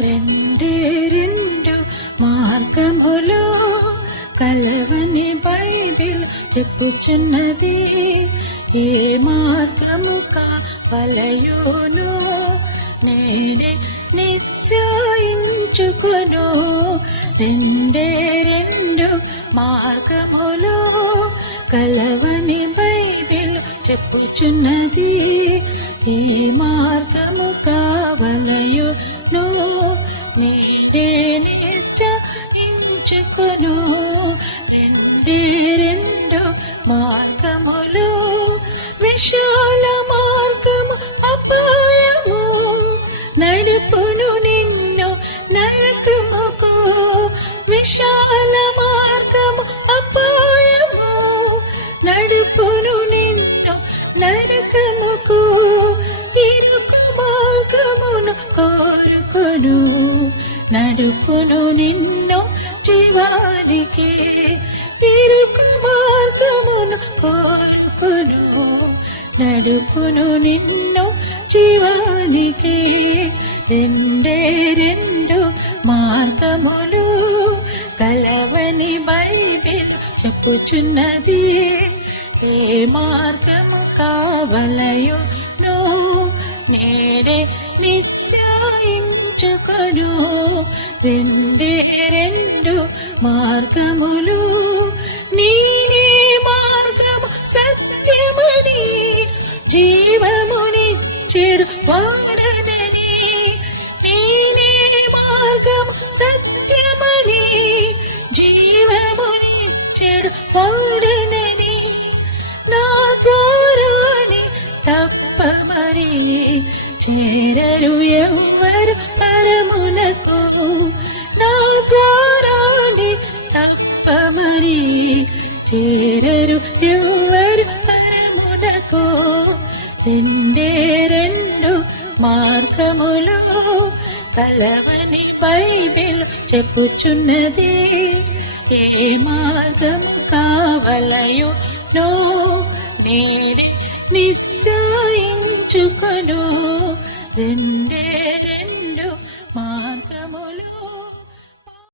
రెండే రెండు మార్గములు కలవని బైబిల్ చెప్పుచున్నది. ఏ మార్గము కావలయును నేనే నిశ్చయించుకొను. రెండే రెండు మార్గములు కలవని బైబిల్ చెప్పుచున్నది. ఏ మార్గము కావలయును నేనే నిశ్చయించుకొను. రెండే రెండు మార్గములు విశాల మార్గము అపాయము నడుపును నిన్ను నరకముకు. విశాల మార్గము అపాయము నడుపును నిన్ను నరకముకు. ఇరుకు మార్గమును కోరుకొను నడుపును నిన్ను జీవానికి. ఇరుకు మార్గమును కోరుకొను నడుపును నిన్ను జీవానికి. రెండే రెండు మార్గములు కలవని బైబిల్ చెప్పుచున్నది. ఏ మార్గము కావలయును నేనే నిశ్చయించుకొను. రెండే రెండు మార్గములు నేనే మార్గము సత్యమని జీవమునిచ్చెడు వాడనని. నేనే మార్గము సత్యమని జీవమునిచ్చెడు వాడనని. నా ద్వారాని తప్ప మరి చేరరు ఎవ్వరు పరమునకు. నా ద్వారాని తప్ప మరి చేరరు ఎవ్వరు పరమునకు. రెండే రెండు మార్గములు కలవని బైబిల్ చెప్పుచున్నది. ఏ మార్గము కావలయునో నేనే నిశ్చయించుకొను. రెండే